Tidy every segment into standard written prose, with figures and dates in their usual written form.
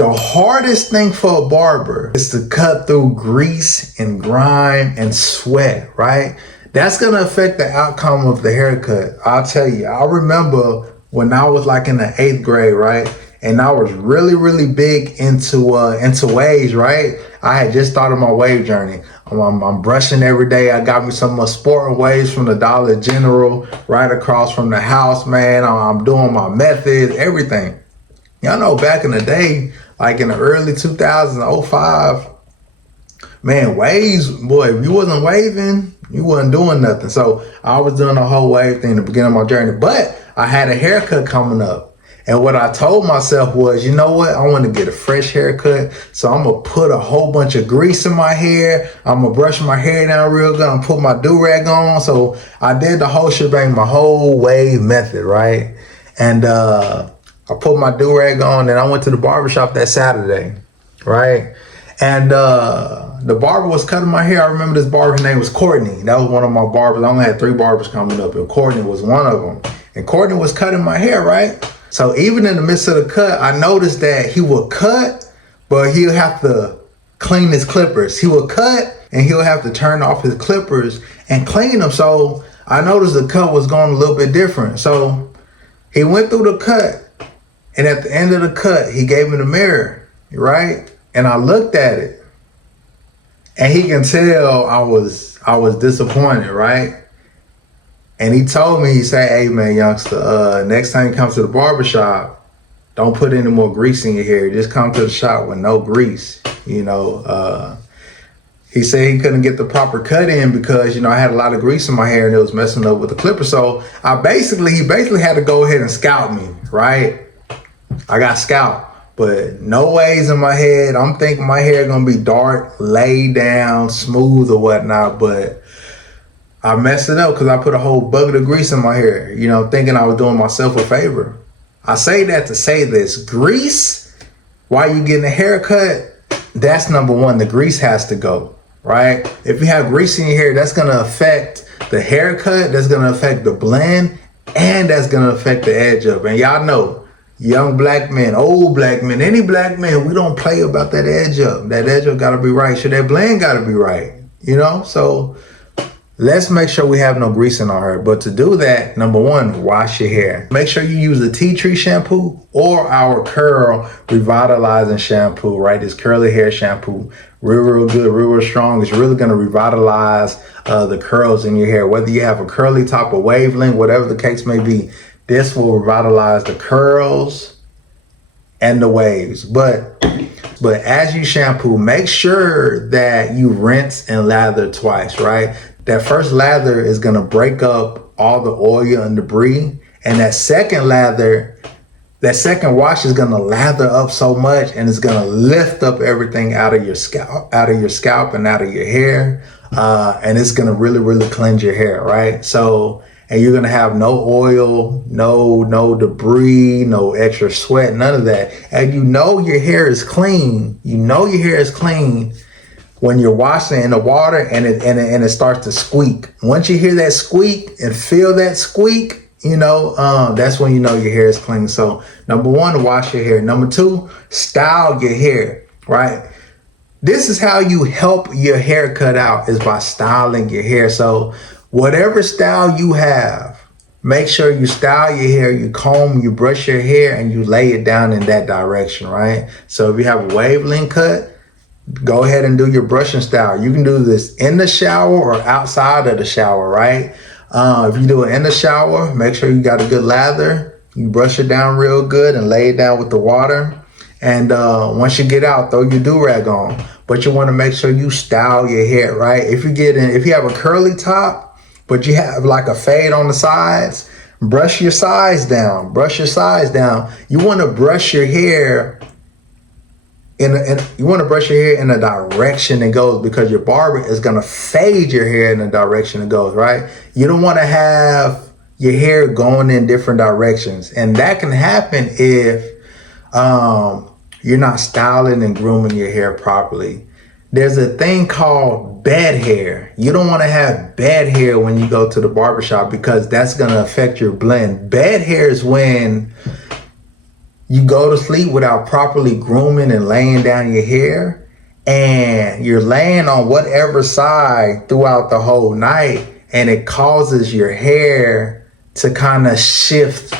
The hardest thing for a barber is to cut through grease and grime and sweat, right? That's going to affect the outcome of the haircut. I'll tell you, I remember when I was like in the 8th grade, right? And I was really big into waves, right? I had just started my wave journey. I'm brushing every day. I got me some sporting waves from the Dollar General right across from the house, man. I'm doing my methods, everything. Y'all know back in the day, like in the early 2000s, 05, man, waves, boy, if you wasn't waving, you wasn't doing nothing. So I was doing the whole wave thing at the beginning of my journey. But I had a haircut coming up. And what I told myself was, you know what? I want to get a fresh haircut. So I'm going to put a whole bunch of grease in my hair. I'm going to brush my hair down real good and put my do-rag on. So I did the whole shebang, my whole wave method, right? And I put my do-rag on and I went to the barbershop that Saturday, right? And the barber was cutting my hair. I remember this barber, his name was Courtney. That was one of my barbers. I only had 3 barbers coming up and Courtney was one of them. And Courtney was cutting my hair, right? So even in the midst of the cut, I noticed that he would cut, but he'll have to clean his clippers. He would cut and he'll have to turn off his clippers and clean them. So I noticed the cut was going a little bit different. So he went through the cut. And at the end of the cut, he gave me the mirror, right? And I looked at it. And he can tell I was disappointed, right? And he told me, he said, hey man, youngster, next time you come to the barbershop, don't put any more grease in your hair. Just come to the shop with no grease. You know, he said he couldn't get the proper cut in because, you know, I had a lot of grease in my hair and it was messing up with the clipper. So he basically had to go ahead and scalp me, right? I got scalped, but no waves in my head. I'm thinking my hair gonna be dark, laid down, smooth or whatnot, but I messed it up because I put a whole bucket of grease in my hair, you know, thinking I was doing myself a favor. I say that to say this. Grease, while you getting a haircut, that's number one. The grease has to go, right? If you have grease in your hair, that's going to affect the haircut, that's going to affect the blend, and that's going to affect the edge up. And y'all know, young black men, old black men, any black man, we don't play about that edge up. That edge up got to be right. So that blend got to be right, you know? So let's make sure we have no grease in our hair. But to do that, number one, wash your hair. Make sure you use the tea tree shampoo or our curl revitalizing shampoo, right? This curly hair shampoo, real good, real strong. It's really gonna revitalize the curls in your hair. Whether you have a curly top or wave length, whatever the case may be, this will revitalize the curls and the waves. But as you shampoo, make sure that you rinse and lather twice, right? That first lather is gonna break up all the oil and debris. And that second wash is gonna lather up so much and it's gonna lift up everything out of your scalp and out of your hair. And it's gonna really cleanse your hair, right? So, and you're gonna have no oil, no debris, no extra sweat, none of that. And you know your hair is clean. When you're washing in the water and it starts to squeak. Once you hear that squeak and feel that squeak, you know, that's when you know your hair is clean. So number one, wash your hair. Number two, style your hair, right? This is how you help your hair cut out, is by styling your hair. So whatever style you have, make sure you style your hair, you comb, you brush your hair, and you lay it down in that direction, right? So if you have a wavelength cut, go ahead and do your brushing style. You can do this in the shower or outside of the shower, right? If you do it in the shower, make sure you got a good lather. You brush it down real good and lay it down with the water. And once you get out, throw your do-rag on. But you want to make sure you style your hair, right? If you have a curly top, but you have like a fade on the sides, brush your sides down. You want to brush your hair in a direction it goes, because your barber is going to fade your hair in the direction it goes, right? You don't want to have your hair going in different directions. And that can happen if you're not styling and grooming your hair properly. There's a thing called bad hair. You don't want to have bad hair when you go to the barbershop, because that's going to affect your blend. Bad hair is when you go to sleep without properly grooming and laying down your hair, and you're laying on whatever side throughout the whole night, and it causes your hair to kind of shift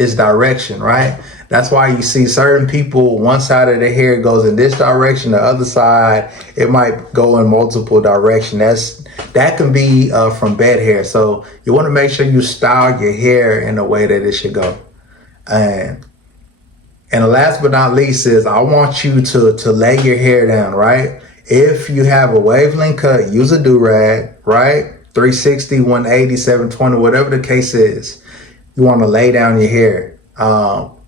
its direction, right? That's why you see certain people, one side of their hair goes in this direction, the other side, it might go in multiple directions. That can be from bed hair. So you want to make sure you style your hair in the way that it should go. And last but not least is I want you to lay your hair down, right? If you have a wavelength cut, use a do-rag, right? 360, 180, 720, whatever the case is. You want to lay down your hair.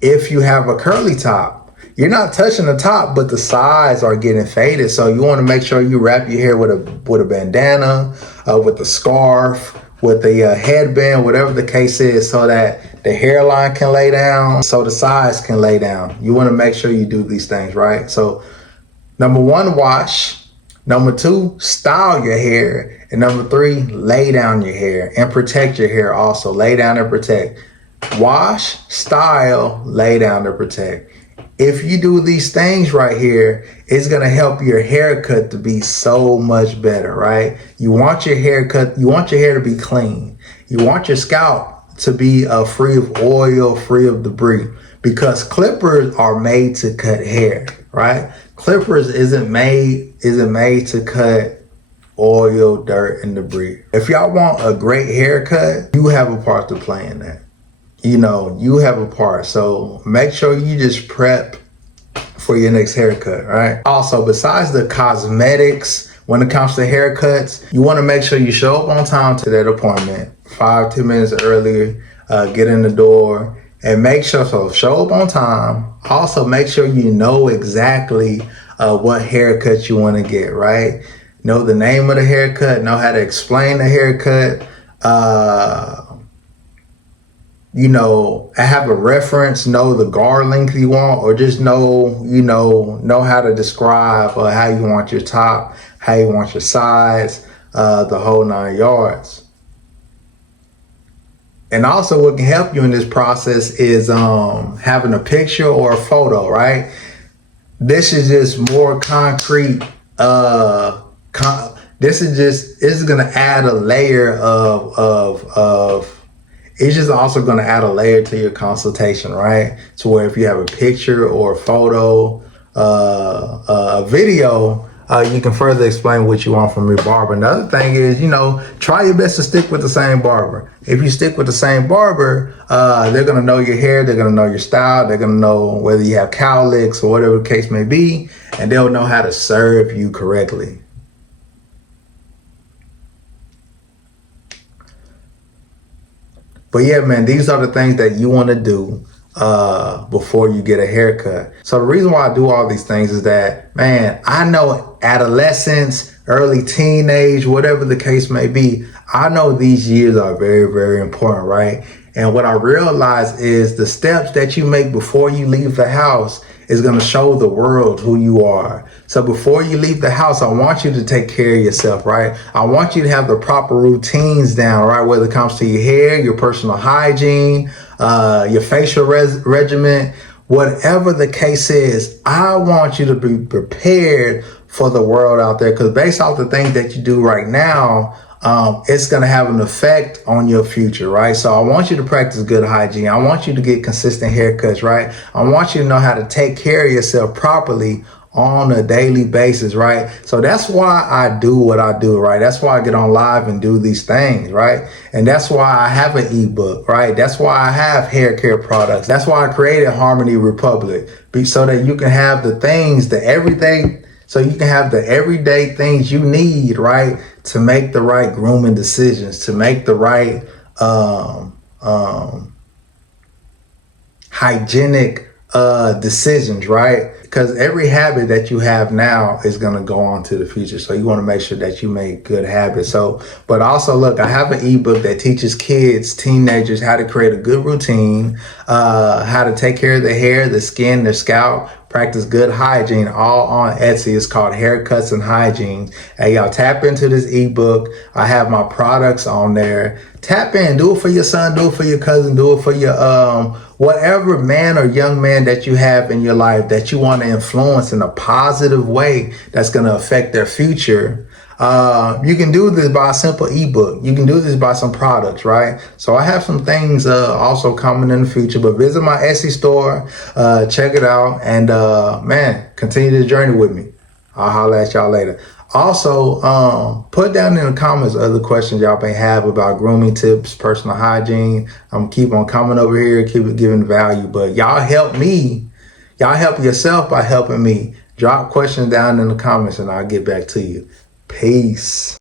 If you have a curly top, you're not touching the top, but the sides are getting faded. So you want to make sure you wrap your hair with a bandana, with a scarf, with a headband, whatever the case is, so that the hairline can lay down, so the sides can lay down. You want to make sure you do these things, right? So number 1, wash. Number 2, style your hair. And number 3, lay down your hair and protect your hair also. Lay down and protect. Wash, style, lay down to protect. If you do these things right here, it's going to help your haircut to be so much better, right? You want your haircut, you want your hair to be clean. You want your scalp to be free of oil, free of debris, because clippers are made to cut hair, right? Clippers isn't made to cut oil, dirt, and debris. If y'all want a great haircut, you have a part to play in that. You know, you have a part. So make sure you just prep for your next haircut, right? Also, besides the cosmetics, when it comes to haircuts, you want to make sure you show up on time to that appointment, 5-10 minutes earlier, get in the door, and make sure, so show up on time. Also, make sure you know exactly what haircut you want to get, right? Know the name of the haircut, know how to explain the haircut, you know, have a reference, know the guard length you want, or just know how to describe how you want your top, how you want your sides, the whole 9 yards. And also what can help you in this process is having a picture or a photo, right? This is just more concrete. This is gonna add a layer of it's just also going to add a layer to your consultation, right? To where if you have a picture or a photo, a video, you can further explain what you want from your barber. Another thing is, you know, try your best to stick with the same barber. If you stick with the same barber, they're going to know your hair, they're going to know your style, they're going to know whether you have cowlicks or whatever the case may be, and they'll know how to serve you correctly. But yeah, man, these are the things that you want to do before you get a haircut. So the reason why I do all these things is that, man, I know adolescence, early teenage, whatever the case may be, I know these years are very, very important, right? And what I realize is the steps that you make before you leave the house is going to show the world who you are. So before you leave the house, I want you to take care of yourself, right? I want you to have the proper routines down, right? Whether it comes to your hair, your personal hygiene, your facial regimen, whatever the case is, I want you to be prepared for the world out there. Because based off the things that you do right now, it's going to have an effect on your future, right? So I want you to practice good hygiene. I want you to get consistent haircuts, right? I want you to know how to take care of yourself properly on a daily basis, right? So that's why I do what I do, right? That's why I get on live and do these things, right? And that's why I have an ebook, right? That's why I have hair care products. That's why I created Harmony Republic, so that you can have the things, the everything, so you can have the everyday things you need, right? To make the right grooming decisions, to make the right hygienic decisions, right? Because every habit that you have now is going to go on to the future. So you want to make sure that you make good habits. So, but also look, I have an ebook that teaches kids, teenagers, how to create a good routine, how to take care of their hair, the skin, their scalp, practice good hygiene, all on Etsy. It's called Haircuts and Hygiene. Hey, y'all, tap into this ebook. I have my products on there. Tap in, do it for your son, do it for your cousin, do it for your whatever man or young man that you have in your life that you want to influence in a positive way that's going to affect their future. You can do this by a simple ebook. You can do this by some products, right? So I have some things also coming in the future, but visit my Etsy store, check it out, and man, continue this journey with me. I'll holler at y'all later. Also, put down in the comments other questions y'all may have about grooming tips, personal hygiene. I'm gonna keep on coming over here, keep it giving value, but y'all help me. Y'all help yourself by helping me. Drop questions down in the comments and I'll get back to you. Peace.